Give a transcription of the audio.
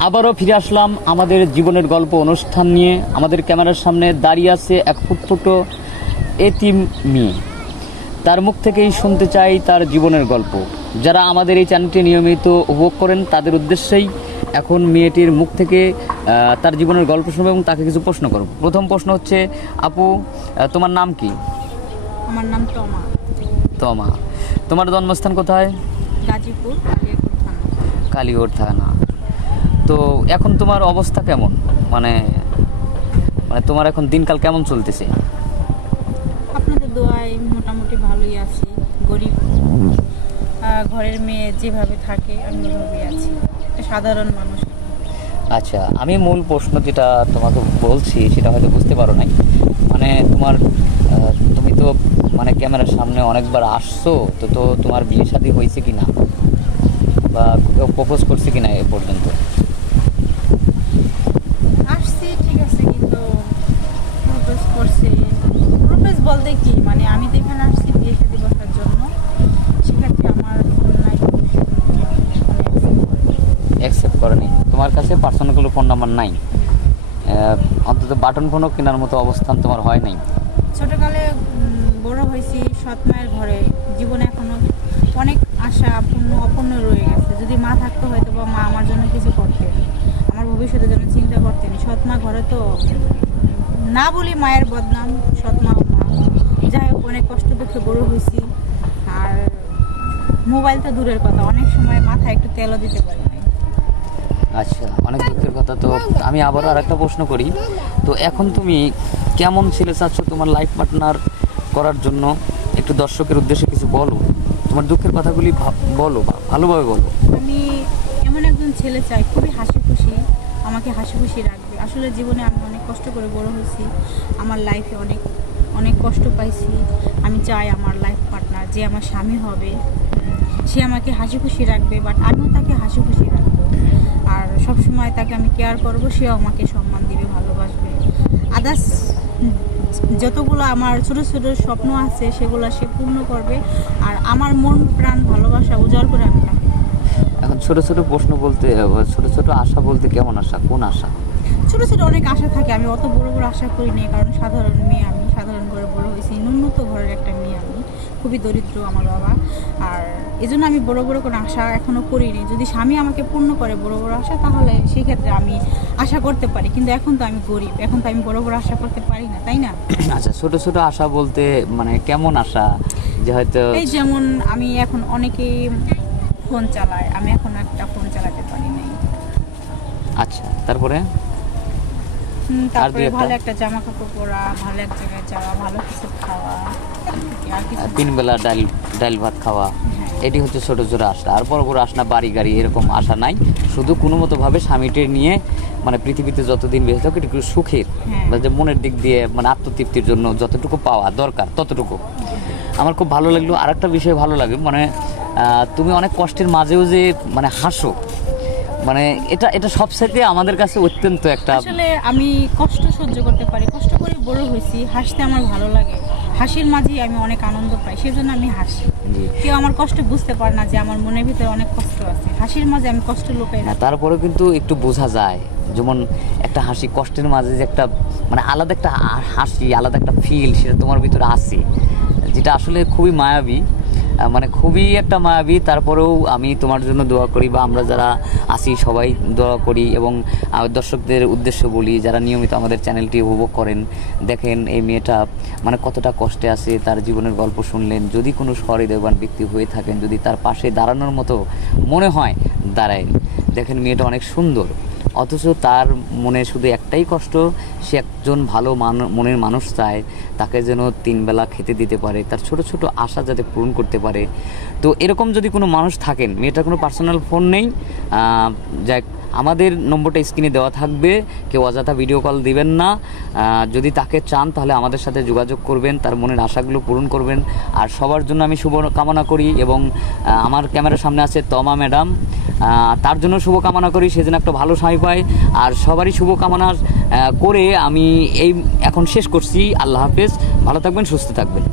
আবারও ফিরে আসলাম আমাদের জীবনের গল্প অনুষ্ঠান নিয়ে। আমাদের ক্যামেরার সামনে দাঁড়িয়ে আছে এক ফুটফুটো এতিম মেয়ে। তার মুখ থেকেই শুনতে চাই তার জীবনের গল্প। যারা আমাদের এই চ্যানেলটি নিয়মিত উপভোগ করেন তাদের উদ্দেশ্যেই এখন মেয়েটির মুখ থেকে তার জীবনের গল্প শুনব এবং তাকে কিছু প্রশ্ন করব। প্রথম প্রশ্ন হচ্ছে আপু তোমার নাম কি? আমার নাম তমা। তমা। তোমার জন্মস্থান কোথায়? গাজীপুর কালীগড় থানা। তো এখন তোমার অবস্থা কেমন? মানে মানে তোমার এখন দিনকাল কেমন চলতেছে? আপনাদের দোয়ায় মোটামুটি ভালোই আছি গরিব। ঘরের মেয়ে যেভাবে থাকে আমি ওইভাবেই আছি। একটা সাধারণ মানুষ। আচ্ছা আমি মূল প্রশ্ন যেটা তোমাকে বলছি সেটা হয়তো বুঝতে পারো নাই। মানে তোমার তুমি তো মানে ক্যামেরার সামনে অনেকবার আসছো তো তো তোমার বিয়ে শাদী হয়েছে কি না বা প্রপোজ করছে কি না এ পর্যন্ত? আসছি ঠিক আছে কিন্তু প্রোগ্রেস করছে। প্রোগ্রেস বলতে কি মানে আমি তো এখানে আসছি বিয়ে শাদী বসার জন্য। সেক্ষেত্রে আমার ফোন নাই। অ্যাকসেপ্ট করেনি। তোমার কাছে পার্সোনাল কোনো ফোন নাম্বার নাই। অন্তত বাটন ফোনও কেনার মতো অবস্থান তোমার হয় নাই। ছোটকালে বড় হয়েছি সৎ মায়ের ঘরে। জীবনে এখনও অনেক আশা পূর্ণ অপূর্ণ রয়ে গেছে। যদি মা থাকতো হয়তো বা মা আমার জন্য কিছু আমার ভবিষ্যতের জন্য চিন্তা করতেন। সৎ মা ঘরে তো না বলি মায়ের বদনাম সৎ মা। যাই হোক অনেক কষ্ট দুঃখে বড় হয়েছি। আর মোবাইল তো দূরের কথা অনেক সময় মাথায় একটু তেলও দিতে পারি আচ্ছা অনেক দুঃখের কথা। তো আমি আবারও আর একটা প্রশ্ন করি। তো এখন তুমি কেমন ছেলে চাচ্ছ তোমার লাইফ পার্টনার করার জন্য? একটু দর্শকের উদ্দেশ্যে কিছু বলো। তোমার দুঃখের কথাগুলি বলো বা ভালোভাবে বলো। আমি এমন একজন ছেলে চাই খুবই হাসি আমাকে হাসি খুশি রাখবে। আসলে জীবনে আমি অনেক কষ্ট করে বড় হয়েছি। আমার লাইফে অনেক অনেক কষ্ট পাইছি। আমি চাই আমার লাইফ পার্টনার যে আমার স্বামী হবে, সে আমাকে হাসি খুশি রাখবে বাট আমিও তাকে হাসি খুশি রাখব। আর সব সময় তাকে আমি কেয়ার করব, সেও আমাকে সম্মান দিবে, ভালোবাসবে। আদার্স যতগুলো আমার ছোট ছোট স্বপ্ন আছে, সেগুলো সে পূর্ণ করবে। আর আমার মন, প্রাণ, ভালোবাসা উজাড় করে ছোট ছোট প্রশ্ন বলতে ছোট ছোট আশা বলতে কেমন আশা? কোন আশা? ছোট ছোট অনেক আশা থাকে আমি অত বড় বড় আশা করি নাই কারণ সাধারণ মেয়ে আমি সাধারণ ঘরে বড় হয়েছি ন্যূনত ঘরের একটা মেয়ে আমি খুবই দরিদ্র আমার বাবা। আর এজন্য আমি বড় বড় কোনো আশা এখনও করিনি যদি স্বামী আমাকে পূর্ণ করে বড় বড় আশা তাহলে সেই ক্ষেত্রে আমি আশা করতে পারি কিন্তু এখন তো আমি গরিব এখন তো আমি বড় বড় আশা করতে পারি না তাই না? আচ্ছা ছোট ছোট আশা বলতে মানে কেমন আশা? যে হয়তো এই যেমন আমি এখন অনেকেই ফোন চালায়। আমি এখন একটা ফোন চালাতে পারি নাই। আচ্ছা তারপরে? তারপরে ভালো একটা জামা কাপড় পরা ভালো এক জায়গায় যাওয়া ভালো কিছু খাওয়া। তিন বেলা ডাল ডাল ভাত খাওয়া। হ্যাঁ। এটি হচ্ছে ছোট ছোট আশা। আর বড় বড় আশা বাড়ি গাড়ি এরকম আশা নাই। শুধু কোনো মতোভাবে স্বামীকে নিয়ে মানে পৃথিবীতে যতদিন বেঁচে থাকুক একটু সুখের। হ্যাঁ। যে মনের দিক দিয়ে মানে আত্মতৃপ্তির জন্য যতটুকু পাওয়া দরকার ততটুকু। আমার খুব ভালো লাগল। আর একটা বিষয় ভালো লাগে মানে তুমি অনেক কষ্টের মাঝেও যে মানে হাসো। মানে এটা এটা সবসাইতে আমাদের কাছে অত্যন্ত একটা আসলে আমি কষ্ট সহ্য করতে পারি কষ্ট করে বড় হয়েছি হাসতে আমার ভালো লাগে। হাসির মাঝেই আমি অনেক আনন্দ পাই সেজন্য আমি হাসি। কেউ আমার কষ্ট বুঝতে পারে না যে আমার মনের ভিতরে অনেক কষ্ট আছে। হাসির মাঝে আমি কষ্ট লুকাই না না তারপরেও কিন্তু একটু বোঝা যায় যেমন একটা হাসি কষ্টের মাঝে যে একটা মানে আলাদা একটা হাসি আলাদা একটা ফিল সেটা তোমার ভিতরে আছে। যেটা আসলে খুবই মায়াবী মানে খুবই একটা মায়াবী। তারপরেও আমি তোমার জন্য দোয়া করি বা আমরা যারা আছি সবাই দোয়া করি এবং দর্শকদের উদ্দেশ্য বলি, যারা নিয়মিত আমাদের চ্যানেলটি উপভোগ করেন, দেখেন এই মেয়েটা মানে কতটা কষ্টে আছে, তার জীবনের গল্প শুনলেন। যদি কোনো সহৃদয়বান ব্যক্তি হয়ে থাকেন, যদি তার পাশে দাঁড়ানোর মতো মনে হয়, দাঁড়ায়। দেখেন মেয়েটা অনেক সুন্দর। অথচ তার মনে শুধু একটাই কষ্ট, সে একজন ভালো মান, মনের মানুষ চায়, তাকে যেন তিনবেলা খেতে দিতে পারে, তার ছোট ছোট আশা যাতে পূরণ করতে পারে। তো এরকম যদি কোনো মানুষ থাকেন, মেয়েটার কোনো পার্সোনাল ফোন নেই যাক আমাদের নম্বরটা স্ক্রিনে দেওয়া থাকবে। কেউ অযথা ভিডিও কল দিবেন না। যদি তাকে চান, তাহলে আমাদের সাথে যোগাযোগ করবেন, তার মনের আশাগুলো পূরণ করবেন। আর সবার জন্য আমি শুভ কামনা করি এবং আমার ক্যামেরার সামনে আছে তমা ম্যাডাম। তার জন্য শুভ কামনা করি, সে যেন একটা ভালো স্বামী পায়। আর সবারই শুভ কামনা করে আমি এই, এখন শেষ করছি। আল্লাহ হাফেজ। ভালো থাকবেন, সুস্থ থাকবেন।